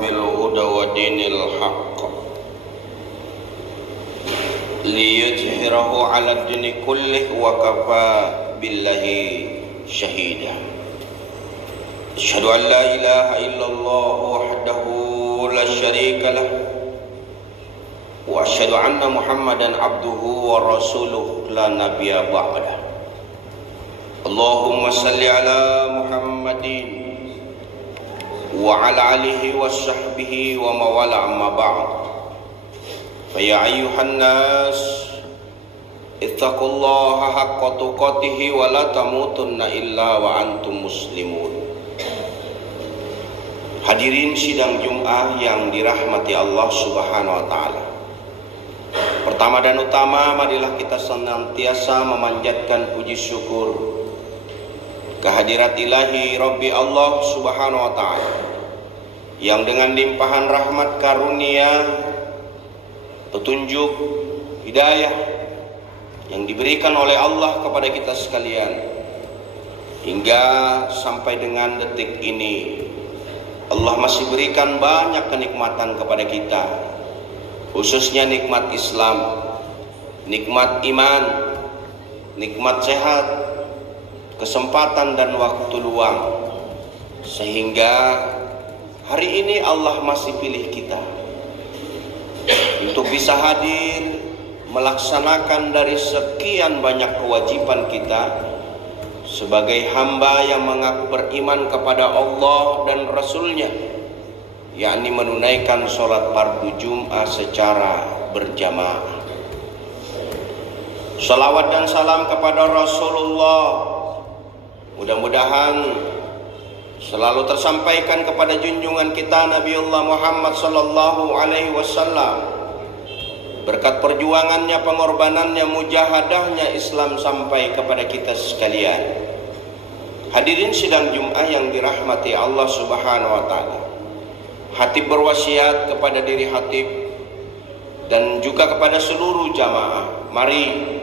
بالهدى ودين الحق ليظهره على الدين كله وكفى بالله شهيدا. أشهد أن لا إله إلا الله وحده لا شريك له وأشهد أن محمدا عبده ورسوله لا نبي بعده. اللهم صل على محمد وعلى آله وصحبه ومن والاه أما بعد. فيا أيها الناس اتقوا الله حق تقاته ولا تموتن إلا وأنتم مسلمون. Hadirin sidang Jum'ah yang dirahmati Allah Subhanahu wa taala. Pertama dan utama, marilah kita senantiasa memanjatkan puji syukur kehadirat ilahi Rabbi Allah Subhanahu wa taala yang dengan limpahan rahmat karunia, petunjuk, hidayah yang diberikan oleh Allah kepada kita sekalian hingga sampai dengan detik ini Allah masih berikan banyak kenikmatan kepada kita, khususnya nikmat Islam, nikmat iman, nikmat sehat, kesempatan dan waktu luang, sehingga hari ini Allah masih pilih kita untuk bisa hadir melaksanakan dari sekian banyak kewajiban kita sebagai hamba yang mengaku beriman kepada Allah dan Rasulnya, yakni menunaikan sholat fardu Jum'ah secara berjamaah. Salawat dan salam kepada Rasulullah mudah-mudahan selalu tersampaikan kepada junjungan kita Nabiullah Muhammad sallallahu alaihi wasallam. Berkat perjuangannya, pengorbanannya, mujahadahnya Islam sampai kepada kita sekalian. Hadirin sidang Jum'ah yang dirahmati Allah Subhanahu wa taala. Hatib berwasiat kepada diri hatib dan juga kepada seluruh jamaah, mari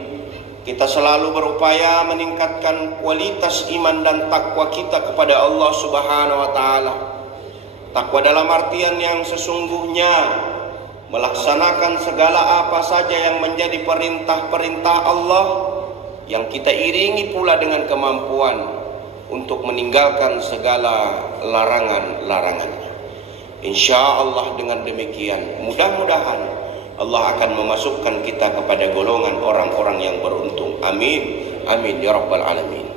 kita selalu berupaya meningkatkan kualitas iman dan takwa kita kepada Allah Subhanahu wa taala. Takwa dalam artian yang sesungguhnya melaksanakan segala apa saja yang menjadi perintah-perintah Allah, yang kita iringi pula dengan kemampuan untuk meninggalkan segala larangan-larangannya. Insya Allah dengan demikian mudah-mudahan Allah akan memasukkan kita kepada golongan orang-orang yang beruntung. Amin, amin ya rabbal alamin.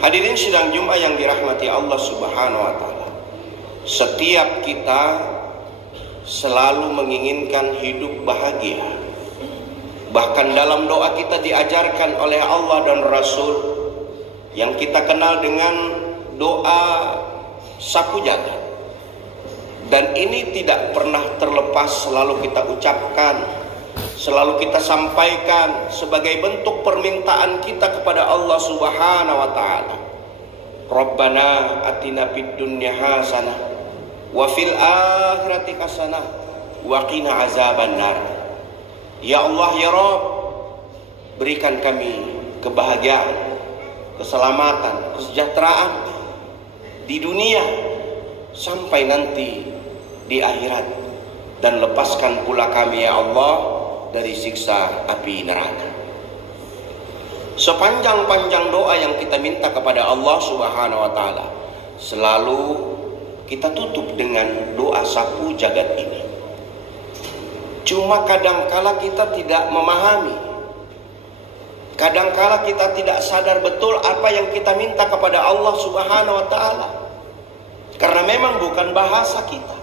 Hadirin sidang Jum'ah yang dirahmati Allah Subhanahu wa taala, setiap kita selalu menginginkan hidup bahagia. Bahkan dalam doa kita diajarkan oleh Allah dan Rasul yang kita kenal dengan doa sapu jagat. Dan ini tidak pernah terlepas, selalu kita ucapkan, selalu kita sampaikan sebagai bentuk permintaan kita kepada Allah Subhanahu wa taala. Rabbana atina fid dunya hasanah wa fil akhirati hasanah wa qina azabannar. Ya Allah, ya Rabb, berikan kami kebahagiaan, keselamatan, kesejahteraan di dunia sampai nanti di akhirat, dan lepaskan pula kami ya Allah dari siksa api neraka. Sepanjang-panjang doa yang kita minta kepada Allah Subhanahu wa taala, selalu kita tutup dengan doa sapu jagat ini. Cuma kadangkala kita tidak memahami, kadangkala kita tidak sadar betul apa yang kita minta kepada Allah Subhanahu wa taala, karena memang bukan bahasa kita.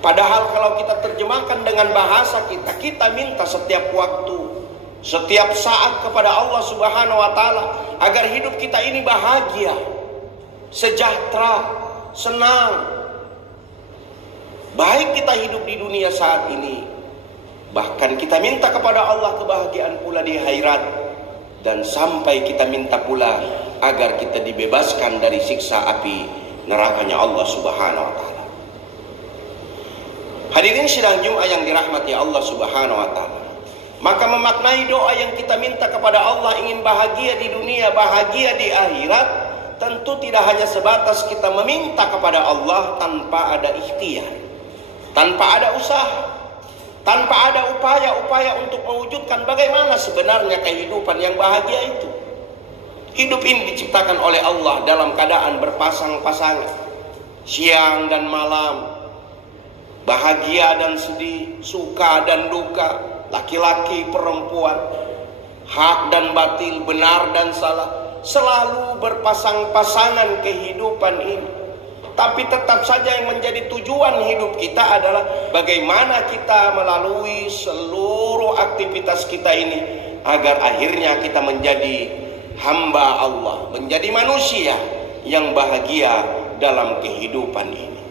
Padahal kalau kita terjemahkan dengan bahasa kita, kita minta setiap waktu, setiap saat kepada Allah Subhanahu wa taala agar hidup kita ini bahagia, sejahtera, senang. Baik kita hidup di dunia saat ini, bahkan kita minta kepada Allah kebahagiaan pula di akhirat, dan sampai kita minta pula agar kita dibebaskan dari siksa api nerakanya Allah Subhanahu wa taala. Hadirin sidang Jum'ah yang dirahmati Allah Subhanahu wa taala, maka memaknai doa yang kita minta kepada Allah ingin bahagia di dunia, bahagia di akhirat, tentu tidak hanya sebatas kita meminta kepada Allah tanpa ada ikhtiar, tanpa ada usaha, tanpa ada upaya-upaya untuk mewujudkan bagaimana sebenarnya kehidupan yang bahagia itu. Hidup ini diciptakan oleh Allah dalam keadaan berpasang-pasangan, siang dan malam, bahagia dan sedih, suka dan duka, laki-laki perempuan, hak dan batil, benar dan salah, selalu berpasang-pasangan kehidupan ini. Tapi tetap saja yang menjadi tujuan hidup kita adalah bagaimana kita melalui seluruh aktivitas kita ini agar akhirnya kita menjadi hamba Allah, menjadi manusia yang bahagia dalam kehidupan ini.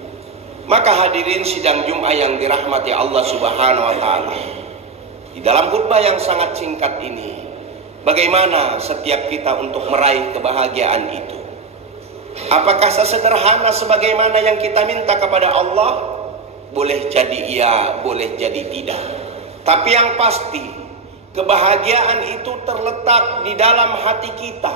Maka hadirin sidang Jumat yang dirahmati Allah Subhanahu wa taala, di dalam khutbah yang sangat singkat ini, bagaimana setiap kita untuk meraih kebahagiaan itu? Apakah sesederhana sebagaimana yang kita minta kepada Allah? Boleh jadi iya, boleh jadi tidak. Tapi yang pasti, kebahagiaan itu terletak di dalam hati kita.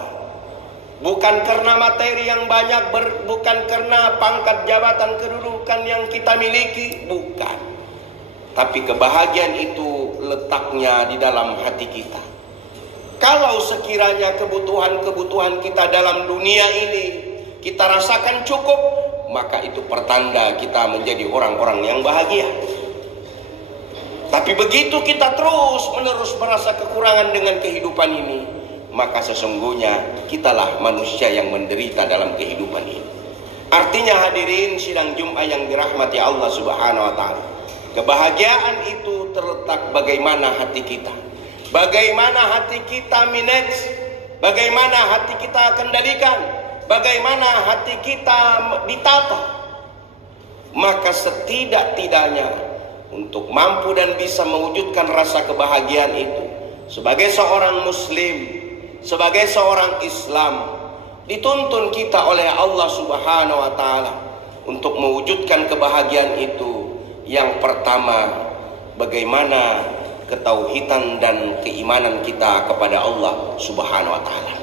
Bukan karena materi yang banyak, bukan karena pangkat jabatan kedudukan yang kita miliki, bukan. Tapi kebahagiaan itu letaknya di dalam hati kita. Kalau sekiranya kebutuhan-kebutuhan kita dalam dunia ini kita rasakan cukup, maka itu pertanda kita menjadi orang-orang yang bahagia. Tapi begitu kita terus-menerus merasa kekurangan dengan kehidupan ini, maka sesungguhnya kitalah manusia yang menderita dalam kehidupan ini. Artinya hadirin sidang Jumat yang dirahmati Allah Subhanahu wa taala, kebahagiaan itu terletak bagaimana hati kita. Bagaimana hati kita manage, bagaimana hati kita kendalikan, bagaimana hati kita ditata. Maka setidak-tidaknya untuk mampu dan bisa mewujudkan rasa kebahagiaan itu, sebagai seorang muslim, sebagai seorang Islam, dituntun kita oleh Allah Subhanahu wa taala untuk mewujudkan kebahagiaan itu. Yang pertama, bagaimana ketauhidan dan keimanan kita kepada Allah Subhanahu wa taala.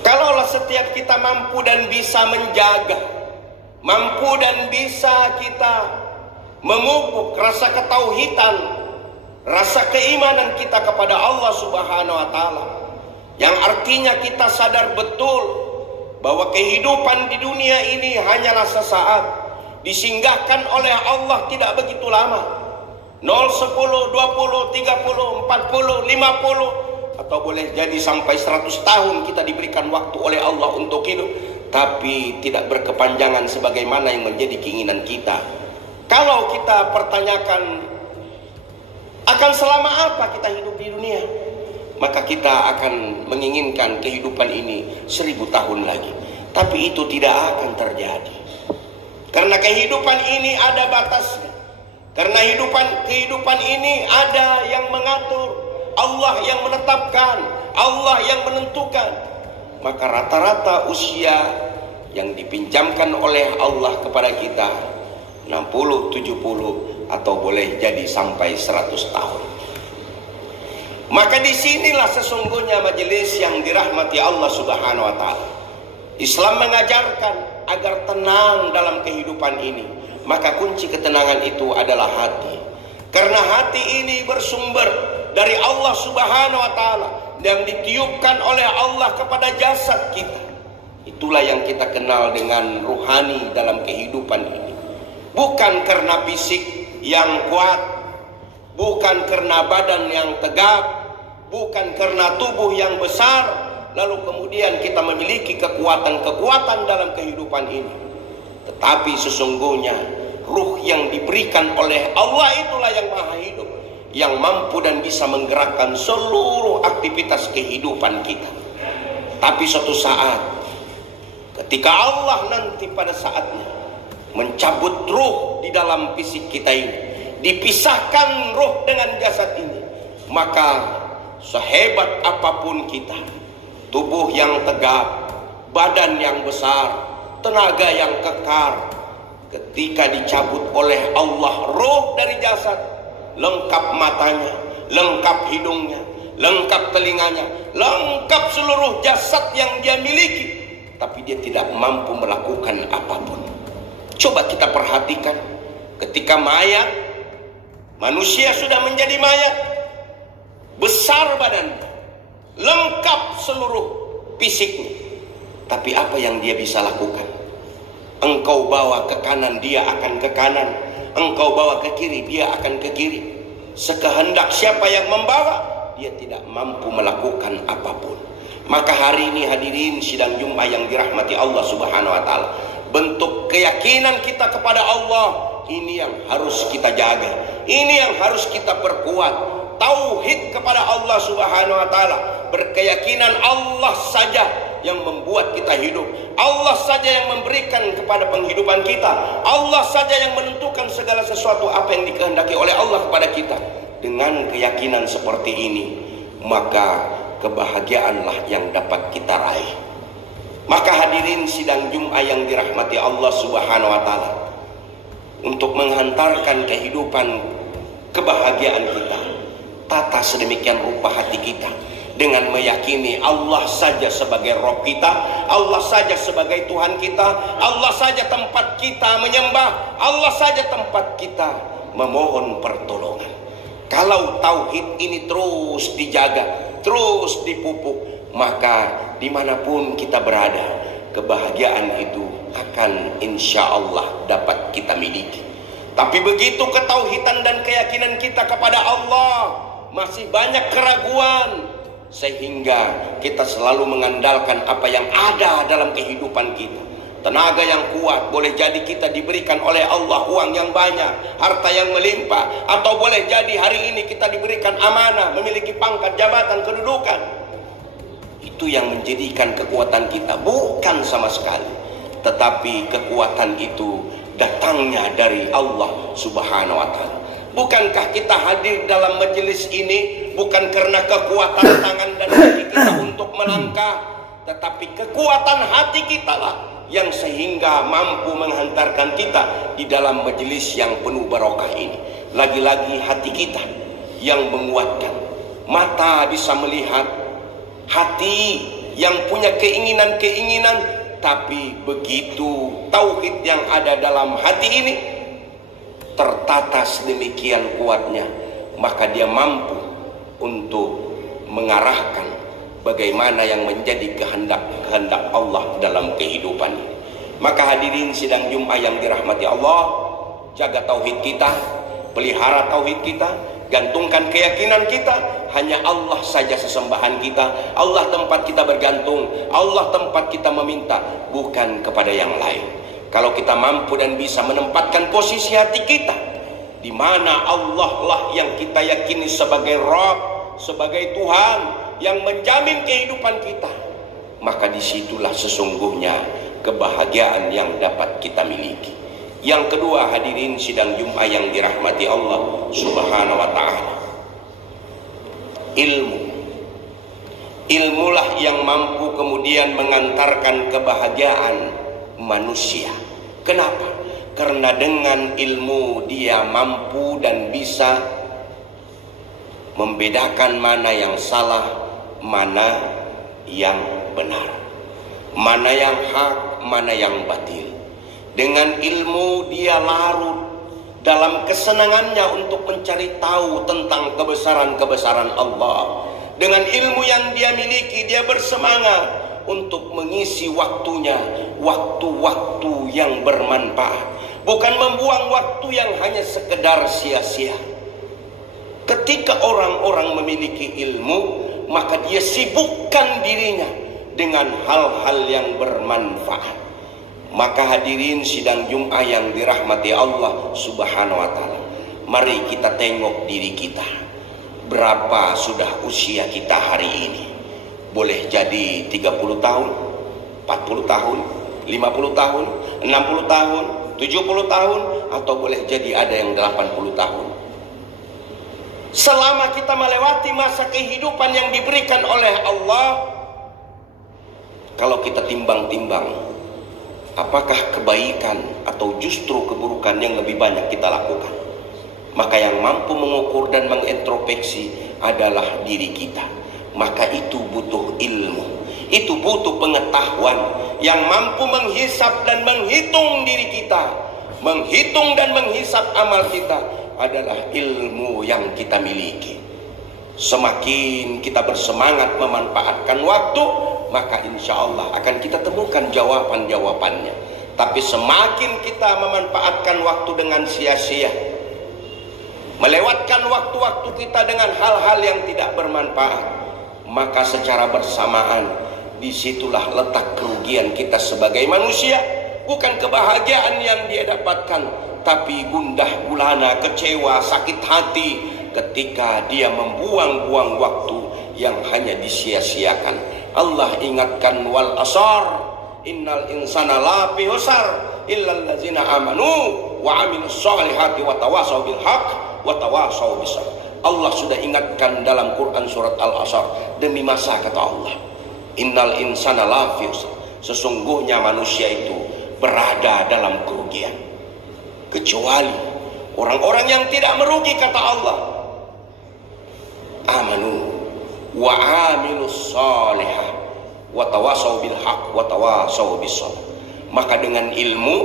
Kalaulah setiap kita mampu dan bisa menjaga, mampu dan bisa kita memupuk rasa ketauhidan, rasa keimanan kita kepada Allah Subhanahu wa taala, yang artinya kita sadar betul bahwa kehidupan di dunia ini hanyalah sesaat, disinggahkan oleh Allah tidak begitu lama. 0, 10, 20, 30, 40, 50, atau boleh jadi sampai 100 tahun kita diberikan waktu oleh Allah untuk hidup, tapi tidak berkepanjangan sebagaimana yang menjadi keinginan kita. Kalau kita pertanyakan akan selama apa kita hidup di dunia, maka kita akan menginginkan kehidupan ini 1000 tahun lagi. Tapi itu tidak akan terjadi, karena kehidupan ini ada batasnya. Karena kehidupan ini ada yang mengatur, Allah yang menetapkan, Allah yang menentukan. Maka rata-rata usia yang dipinjamkan oleh Allah kepada kita 60, 70, atau boleh jadi sampai 100 tahun. Maka disinilah sesungguhnya majelis yang dirahmati Allah Subhanahu wa taala. Islam mengajarkan agar tenang dalam kehidupan ini. Maka kunci ketenangan itu adalah hati. Karena hati ini bersumber dari Allah Subhanahu wa taala dan ditiupkan oleh Allah kepada jasad kita. Itulah yang kita kenal dengan ruhani dalam kehidupan ini. Bukan karena fisik yang kuat, bukan karena badan yang tegap, bukan karena tubuh yang besar, lalu kemudian kita memiliki kekuatan-kekuatan dalam kehidupan ini. Tetapi sesungguhnya ruh yang diberikan oleh Allah itulah yang maha hidup, yang mampu dan bisa menggerakkan seluruh aktivitas kehidupan kita. Tapi suatu saat, ketika Allah nanti pada saatnya mencabut ruh di dalam fisik kita ini, dipisahkan ruh dengan jasad ini, maka sehebat apapun kita, tubuh yang tegap, badan yang besar, tenaga yang kekar, ketika dicabut oleh Allah ruh dari jasad, lengkap matanya, lengkap hidungnya, lengkap telinganya, lengkap seluruh jasad yang dia miliki, tapi dia tidak mampu melakukan apapun. Coba kita perhatikan, ketika mayat, manusia sudah menjadi mayat, besar badannya, lengkap seluruh fisiknya, tapi apa yang dia bisa lakukan? Engkau bawa ke kanan, dia akan ke kanan. Engkau bawa ke kiri, dia akan ke kiri. Sekehendak siapa yang membawa, dia tidak mampu melakukan apapun. Maka hari ini hadirin sidang Jumat yang dirahmati Allah Subhanahu wa taala, bentuk keyakinan kita kepada Allah ini yang harus kita jaga. Ini yang harus kita perkuat. Tauhid kepada Allah Subhanahu wa taala, berkeyakinan Allah saja yang membuat kita hidup, Allah saja yang memberikan kepada penghidupan kita, Allah saja yang menentukan segala sesuatu apa yang dikehendaki oleh Allah kepada kita. Dengan keyakinan seperti ini, maka kebahagiaanlah yang dapat kita raih. Maka hadirin sidang Jumat yang dirahmati Allah Subhanahu wa taala, untuk menghantarkan kehidupan kebahagiaan kita, tata sedemikian rupa hati kita dengan meyakini Allah saja sebagai Rabb kita, Allah saja sebagai Tuhan kita, Allah saja tempat kita menyembah, Allah saja tempat kita memohon pertolongan. Kalau tauhid ini terus dijaga, terus dipupuk, maka dimanapun kita berada, kebahagiaan itu akan insya Allah dapat kita miliki. Tapi begitu ketauhidan dan keyakinan kita kepada Allah masih banyak keraguan, sehingga kita selalu mengandalkan apa yang ada dalam kehidupan kita. Tenaga yang kuat, boleh jadi kita diberikan oleh Allah uang yang banyak, harta yang melimpah, atau boleh jadi hari ini kita diberikan amanah, memiliki pangkat, jabatan, kedudukan. Itu yang menjadikan kekuatan kita, bukan sama sekali. Tetapi kekuatan itu datangnya dari Allah Subhanahu wa taala. Bukankah kita hadir dalam majelis ini bukan karena kekuatan tangan dan kaki kita untuk melangkah, tetapi kekuatan hati kita lah yang sehingga mampu menghantarkan kita di dalam majelis yang penuh barokah ini. Lagi-lagi hati kita yang menguatkan. Mata bisa melihat, hati yang punya keinginan-keinginan, tapi begitu tauhid yang ada dalam hati ini tertata sedemikian kuatnya, maka dia mampu untuk mengarahkan bagaimana yang menjadi kehendak Allah dalam kehidupan ini. Maka hadirin sidang Jumat yang dirahmati Allah, jaga tauhid kita, pelihara tauhid kita, gantungkan keyakinan kita hanya Allah saja sesembahan kita, Allah tempat kita bergantung, Allah tempat kita meminta, bukan kepada yang lain. Kalau kita mampu dan bisa menempatkan posisi hati kita di mana Allah lah yang kita yakini sebagai Rabb, sebagai Tuhan yang menjamin kehidupan kita, maka disitulah sesungguhnya kebahagiaan yang dapat kita miliki. Yang kedua hadirin sidang Jumat yang dirahmati Allah Subhanahu wa taala, ilmulah yang mampu kemudian mengantarkan kebahagiaan manusia. Kenapa? Karena dengan ilmu dia mampu dan bisa membedakan mana yang salah, mana yang benar, mana yang hak, mana yang batil. Dengan ilmu dia larut dalam kesenangannya untuk mencari tahu tentang kebesaran-kebesaran Allah. Dengan ilmu yang dia miliki, dia bersemangat untuk mengisi waktunya, waktu-waktu yang bermanfaat, bukan membuang waktu yang hanya sekedar sia-sia. Ketika orang-orang memiliki ilmu, maka dia sibukkan dirinya dengan hal-hal yang bermanfaat. Maka hadirin sidang Jumat yang dirahmati Allah Subhanahu wa taala, mari kita tengok diri kita. Berapa sudah usia kita hari ini? Boleh jadi 30 tahun, 40 tahun, 50 tahun, 60 tahun, 70 tahun, atau boleh jadi ada yang 80 tahun. Selama kita melewati masa kehidupan yang diberikan oleh Allah, kalau kita timbang-timbang, apakah kebaikan atau justru keburukan yang lebih banyak kita lakukan? Maka yang mampu mengukur dan mengintrospeksi adalah diri kita. Maka itu butuh ilmu, itu butuh pengetahuan yang mampu menghisap dan menghitung diri kita. Menghitung dan menghisap amal kita adalah ilmu yang kita miliki. Semakin kita bersemangat memanfaatkan waktu, maka insya Allah akan kita temukan jawaban-jawabannya. Tapi semakin kita memanfaatkan waktu dengan sia-sia, melewatkan waktu-waktu kita dengan hal-hal yang tidak bermanfaat, maka secara bersamaan disitulah letak kerugian kita sebagai manusia. Bukan kebahagiaan yang dia dapatkan, tapi gundah gulana, kecewa, sakit hati ketika dia membuang-buang waktu yang hanya disia-siakan. Allah ingatkan, wal asar innal insana lafi husar illal ladzina amanu wa amilus solihati wa tawasaw bil haq wa tawasaw bis sabr. Allah sudah ingatkan dalam Quran surat Al-Asr, demi masa kata Allah, innal insana lafi husar, sesungguhnya manusia itu berada dalam kerugian, kecuali orang-orang yang tidak merugi kata Allah, amanu wa amilus solihah wa tawasaw bil haq wa tawasaw bis sabr. Maka dengan ilmu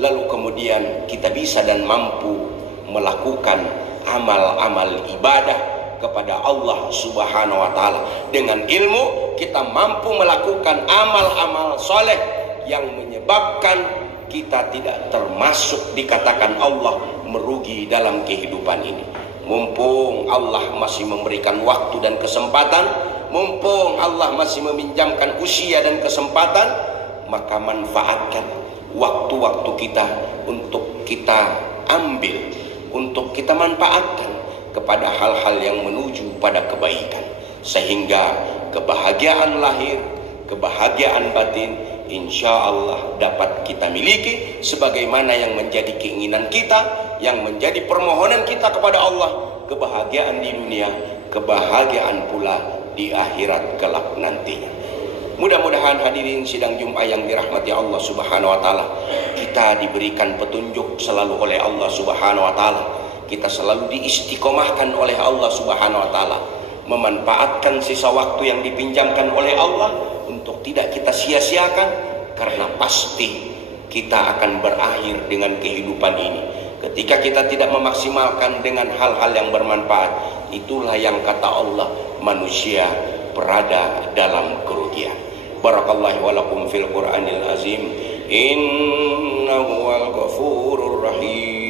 lalu kemudian kita bisa dan mampu melakukan amal-amal ibadah kepada Allah Subhanahu wa taala. Dengan ilmu kita mampu melakukan amal-amal soleh yang menyebabkan kita tidak termasuk dikatakan Allah merugi dalam kehidupan ini. Mumpung Allah masih memberikan waktu dan kesempatan, mumpung Allah masih meminjamkan usia dan kesempatan, maka manfaatkan waktu-waktu kita untuk kita ambil, untuk kita manfaatkan kepada hal-hal yang menuju pada kebaikan, sehingga kebahagiaan lahir, kebahagiaan batin insya Allah dapat kita miliki sebagaimana yang menjadi keinginan kita, yang menjadi permohonan kita kepada Allah. Kebahagiaan di dunia, kebahagiaan pula di akhirat kelak nantinya. Mudah-mudahan hadirin sidang Jumat yang dirahmati Allah Subhanahu wa taala, kita diberikan petunjuk selalu oleh Allah Subhanahu wa taala. Kita selalu diistiqomahkan oleh Allah Subhanahu wa taala, memanfaatkan sisa waktu yang dipinjamkan oleh Allah untuk tidak kita sia-siakan, karena pasti kita akan berakhir dengan kehidupan ini. Ketika kita tidak memaksimalkan dengan hal-hal yang bermanfaat, itulah yang kata Allah, manusia berada dalam kerugian. Barakallahu wa lakum fil Qur'anil azim. Innahu wal ghafurur rahim.